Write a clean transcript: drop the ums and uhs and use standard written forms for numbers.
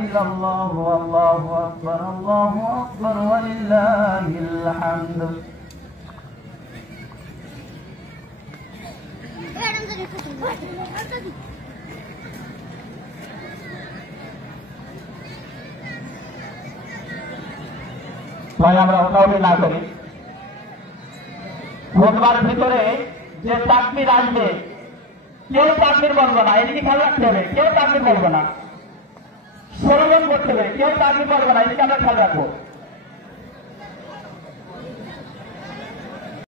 ইল্লাল্লাহু আল্লাহু আকবার ওয়া লিল্লাহিল হামদ। ভাই আমরা ওটাও না করি, খুতবার ভিতরে যে তাকবীর আসবে কেউ তাকবীর বলবো না, এদিকে খেয়াল রাখতে হবে, কেউ তাকবীর বলবো না, স্লোগান করতে হবে, কেউ তাকবীর বলবো না, এদিকে আমরা খেয়াল রাখবো।